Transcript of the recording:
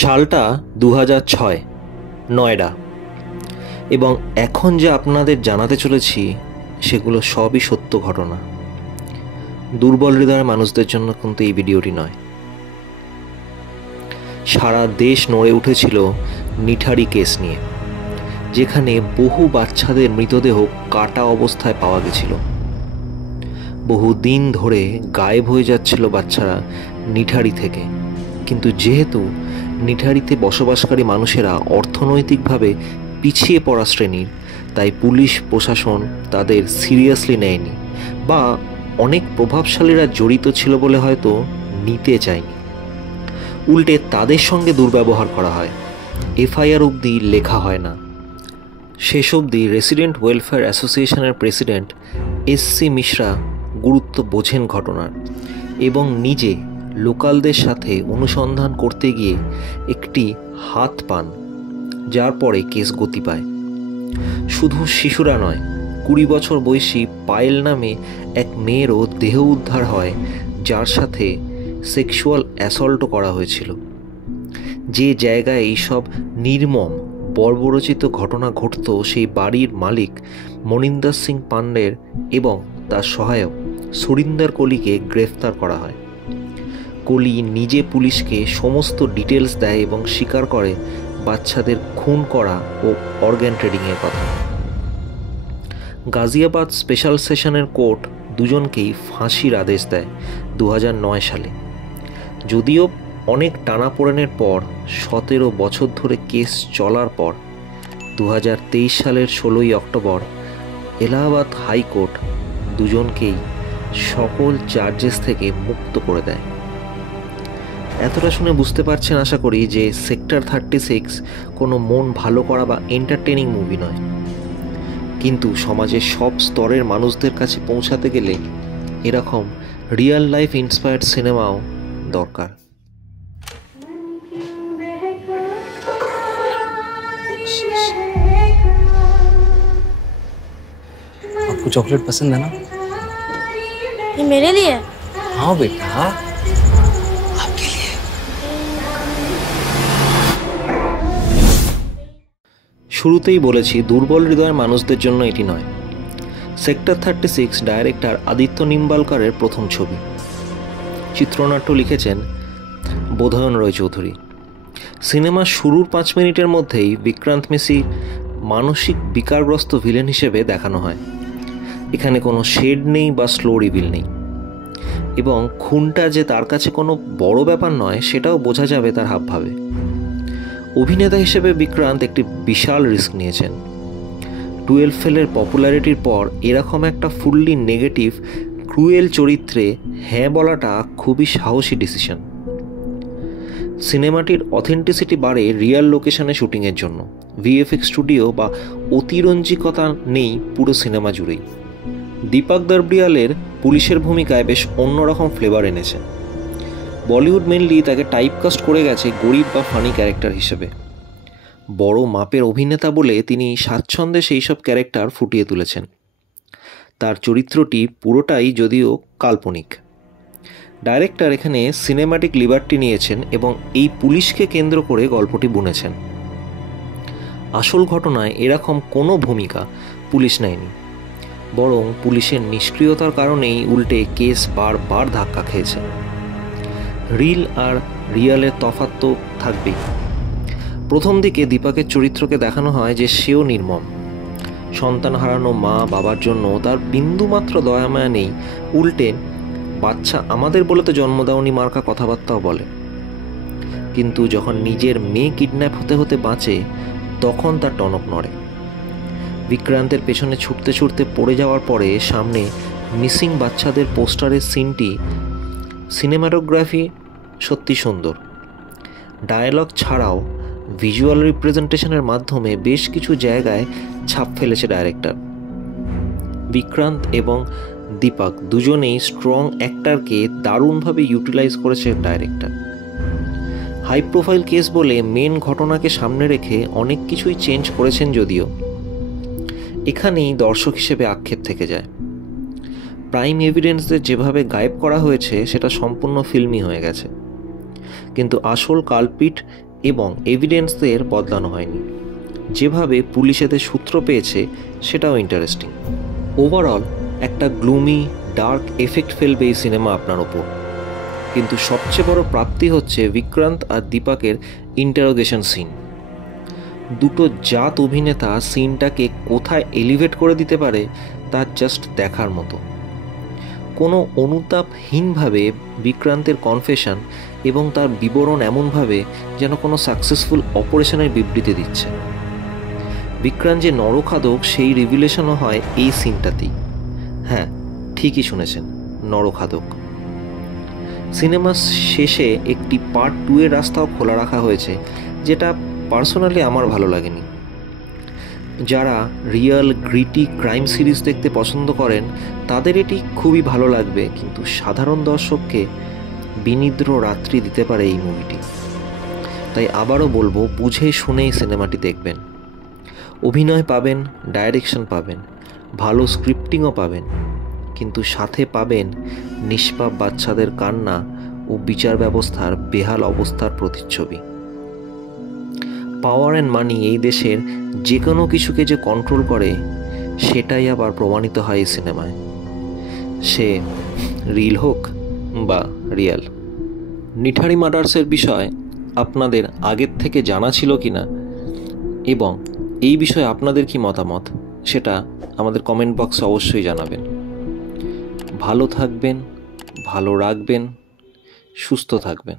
সালটা 2006, নয়ডা। এবং এখন যে আপনাদের জানাতে চলেছি সেগুলো সবই সত্য ঘটনা। দুর্বল হৃদয়ের মানুষদের জন্য কিন্তু এই ভিডিওটি নয়। সারা দেশ নড়ে উঠেছিল নিঠারি কেস নিয়ে, যেখানে বহু বাচ্চাদের মৃতদেহ কাটা অবস্থায় পাওয়া গেছিল। বহু দিন ধরে গায়েব হয়ে যাচ্ছিল বাচ্চারা নিঠারি থেকে, কিন্তু যেহেতু নিঠারিতে বসবাসকারী মানুষেরা অর্থনৈতিকভাবে পিছিয়ে পড়া শ্রেণীর, তাই পুলিশ প্রশাসন তাদের সিরিয়াসলি নেয়নি, বা অনেক প্রভাবশালীরা জড়িত ছিল বলে হয়তো নিতে চায়নি। উল্টে তাদের সঙ্গে দুর্ব্যবহার করা হয়, এফআইআর অবধি লেখা হয় না। শেষ অবধি রেসিডেন্ট ওয়েলফেয়ার অ্যাসোসিয়েশনের প্রেসিডেন্ট এস.সি. মিশ্রা গুরুত্ব বোঝেন ঘটনার এবং নিজে লোকালদের সাথে অনুসন্ধান করতে গিয়ে একটি হাত পান, যার পরে কেস গতি পায়। শুধু শিশুরা নয়, 20 বছর বয়সী পায়েল নামে এক মেয়েরও দেহ উদ্ধার হয়, যার সাথে সেক্সুয়াল অ্যাসল্টও করা হয়েছিল। যে জায়গায় এইসব নির্মম বর্বরচিত ঘটনা ঘটত, সেই বাড়ির মালিক মনিন্দর সিং পান্ডের এবং তার সহায়ক সুরিন্দর কোলিকে গ্রেফতার করা হয়। কোলি নিজে পুলিশকে সমস্ত ডিটেলস দেয় এবং স্বীকার করে বাচ্চাদের খুন করা ও অর্গ্যান ট্রেডিংয়ের কথা। গাজিয়াবাদ স্পেশাল সেশনের কোর্ট দুজনকেই ফাঁসির আদেশ দেয় 2009 সালে। যদিও অনেক টানাপোড়েনের পর 17 বছর ধরে কেস চলার পর 2023 সালের 16 অক্টোবর এলাহাবাদ হাইকোর্ট দুজনকেই সকল চার্জেস থেকে মুক্ত করে দেয়। এতটা শুনে বুঝতে পারছেন আশা করি যে সেক্টর 36 কোনো মন ভালো করা বা এন্টারটেনিং মুভি নয়, কিন্তু সমাজের সব স্তরের মানুষদের কাছে পৌঁছাতে গেলে এরকম রিয়েল লাইফ ইন্সপায়ার্ড সিনেমাও দরকার। आपको चॉकलेट पसंद है ना? ये मेरे लिए? हाँ बेटा, आपके लिए। শুরুতেই বলেছি দুর্বল হৃদয়ের মানুষদের জন্য এটি নয়। সেক্টর 36 ডাইরেক্টর আদিত্য নিম্বালকারের প্রথম ছবি। চিত্রনাট্য লিখেছেন বোধয়ন রয় চৌধুরী। সিনেমার শুরুর 5 মিনিটের মধ্যেই বিক্রান্ত মেসি মানসিক বিকারগ্রস্ত ভিলেন হিসেবে দেখানো হয়। এখানে কোনো শেড নেই বা স্লো রিভিল নেই, এবং খুনটা যে তার কাছে কোনো বড় ব্যাপার নয় সেটাও বোঝা যাবে তার হাবভাবে। অভিনেতা হিসেবে বিক্রান্ত একটি বিশাল রিস্ক নিয়েছেন। 12 ফেলের পপুলারিটির পর এরকম একটা ফুললি নেগেটিভ ক্রুয়েল চরিত্রে হ্যাঁ বলাটা খুবই সাহসী ডিসিশন। সিনেমাটির অথেন্টিসিটি বাড়ে রিয়েল লোকেশনে শুটিংয়ের জন্য। ভিএফএক্স স্টুডিও বা অতিরঞ্জিকতা নেই পুরো সিনেমা জুড়েই। দীপক দরবড়িয়ালের পুলিশের ভূমিকায় বেশ অন্যরকম ফ্লেভার এনেছে। বলিউড মেনলি তাকে টাইপকাস্ট করে গেছে গরিব বা ফানি ক্যারেক্টার হিসেবে। বড় মাপের অভিনেতা বলে তিনি স্বাচ্ছন্দ্যে সেই সব ক্যারেক্টার ফুটিয়ে তুলেছেন। তার চরিত্রটি পুরোটাই যদিও কাল্পনিক। ডাইরেক্টর এখানে সিনেম্যাটিক লিবার্টি নিয়েছেন এবং এই পুলিশকে কেন্দ্র করে গল্পটি বুনেছেন। আসল ঘটনায় এরকম কোনো ভূমিকা পুলিশ নেয়নি, বরং পুলিশের নিষ্ক্রিয়তার কারণেই উল্টে কেস বারবার ধাক্কা খেয়েছে। রিল আর রিয়ালের তফাৎ তো থাকবেই। প্রথম দিকে দীপকের চরিত্রকে দেখানো হয় যে সেও নির্মম। সন্তান হারানো মা বাবার জন্য তার বিন্দুমাত্র দয়ামায়া নেই, উল্টে বাচ্চা আমাদের বলে তো জন্ম দাওনি মার্কা কথাবার্তাও বলে। কিন্তু যখন নিজের মেয়ে কিডন্যাপ হতে হতে বাঁচে, তখন তার টনক নড়ে। বিক্রান্তের পেছনে ছুটতে ছুটতে পড়ে যাওয়ার পরে সামনে মিসিং বাচ্চাদের পোস্টারের সিনটি, সিনেমাটোগ্রাফি সত্যি সুন্দর। ডায়ালগ ছাড়াও ভিজুয়াল রিপ্রেজেন্টেশনের মাধ্যমে বেশ কিছু জায়গায় ছাপ ফেলেছে ডাইরেক্টর। বিক্রান্ত এবং দীপক দুজনেই স্ট্রং অ্যাক্টরকে দারুণভাবে ইউটিলাইজ করেছে ডাইরেক্টর। হাই প্রোফাইল কেস বলে মেন ঘটনাকে সামনে রেখে অনেক কিছুই চেঞ্জ করেছেন, যদিও এখানেই দর্শক হিসেবে আক্ষেপ থেকে যায়। প্রাইম এভিডেন্সদের যেভাবে গায়েব করা হয়েছে সেটা সম্পূর্ণ ফিল্মি হয়ে গেছে, কিন্তু আসল কালপিট এবং এভিডেন্সদের বদলানো হয়নি। যেভাবে পুলিশ এদের সূত্র পেয়েছে সেটাও ইন্টারেস্টিং। ওভারঅল একটা গ্লুমি ডার্ক এফেক্ট ফেলবে এই সিনেমা আপনার ওপর। কিন্তু সবচেয়ে বড় প্রাপ্তি হচ্ছে বিক্রান্ত আর দীপকের ইন্টারোগেশন সিন। দুটো জাত অভিনেতা সিনটাকে কোথায় এলিভেট করে দিতে পারে তা জাস্ট দেখার মতো। কোনো অনুতাপহীনভাবে বিক্রান্তের কনফেশন এবং তার বিবরণ এমনভাবে যেন কোনো সাকসেসফুল অপারেশনের বিবৃতি দিচ্ছে। বিক্রান্ত যে নরখাদক সেই রিভিলেশনও হয় এই সিনটাতেই। হ্যাঁ, ঠিকই শুনেছেন, নরখাদক। সিনেমা শেষে একটি পার্ট 2 এর রাস্তাও খোলা রাখা হয়েছে, যেটা পার্সোনালি আমার ভালো লাগেনি। যারা রিয়েল গ্রিটি ক্রাইম সিরিজ দেখতে পছন্দ করেন তাদের এটি খুবই ভালো লাগবে, কিন্তু সাধারণ দর্শককে বিনিদ্র রাত্রি দিতে পারে এই মুভিটি। তাই আবারও বলবো, বুঝে শুনেই সিনেমাটি দেখবেন। অভিনয় পাবেন, ডাইরেকশন পাবেন, ভালো স্ক্রিপ্টিংও পাবেন, কিন্তু সাথে পাবেন নিষ্পাপ বাচ্চাদের কান্না ও বিচার ব্যবস্থার বেহাল অবস্থার প্রতিচ্ছবি। পাওয়ার অ্যান্ড মানি এই দেশের যে কোনো কিছুকে যে কন্ট্রোল করে সেটাই আবার প্রমাণিত হয় এই সিনেমায়, সে রিল হোক বা রিয়াল। নিঠারি মার্ডার্সের বিষয় আপনাদের আগের থেকে জানা ছিল কি না, এবং এই বিষয়ে আপনাদের কি মতামত সেটা আমাদের কমেন্ট বক্সে অবশ্যই জানাবেন। ভালো থাকবেন, ভালো রাখবেন, সুস্থ থাকবেন।